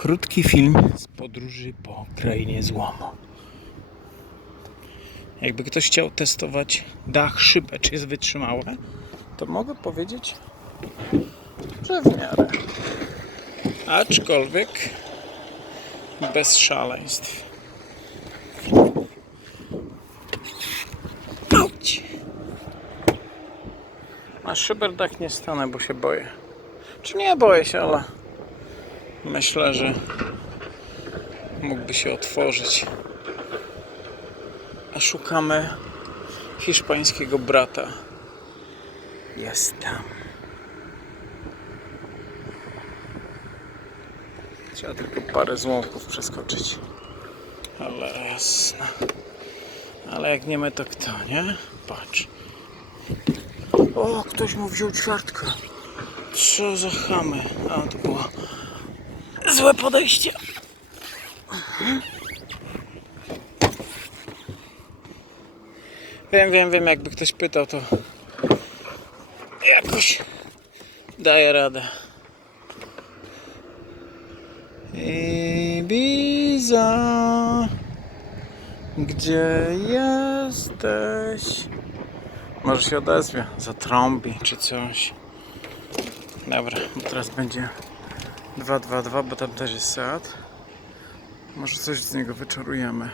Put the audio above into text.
Krótki film z podróży po krainie złomu. Jakby ktoś chciał testować dach, szybę, czy jest wytrzymałe, to mogę powiedzieć, że w miarę. Aczkolwiek bez szaleństw. Auć. Na szyberdach nie stanę, bo się boję. Czy nie boję się, ale myślę, że mógłby się otworzyć. A szukamy hiszpańskiego brata. Jest tam. Trzeba tylko parę złomków przeskoczyć. Ale jasne. Ale jak nie my, to kto, nie? Patrz. O, ktoś mu wziął ćwiartkę. Co za chamy. A, to było złe podejście. Wiem, wiem, wiem, jakby ktoś pytał, to jakoś daję radę. Ibiza, gdzie jesteś? Może się odezwie, zatrąbi czy coś. Dobra, teraz będzie 2-2-2, bo tam też jest Seat. Może coś z niego wyczarujemy.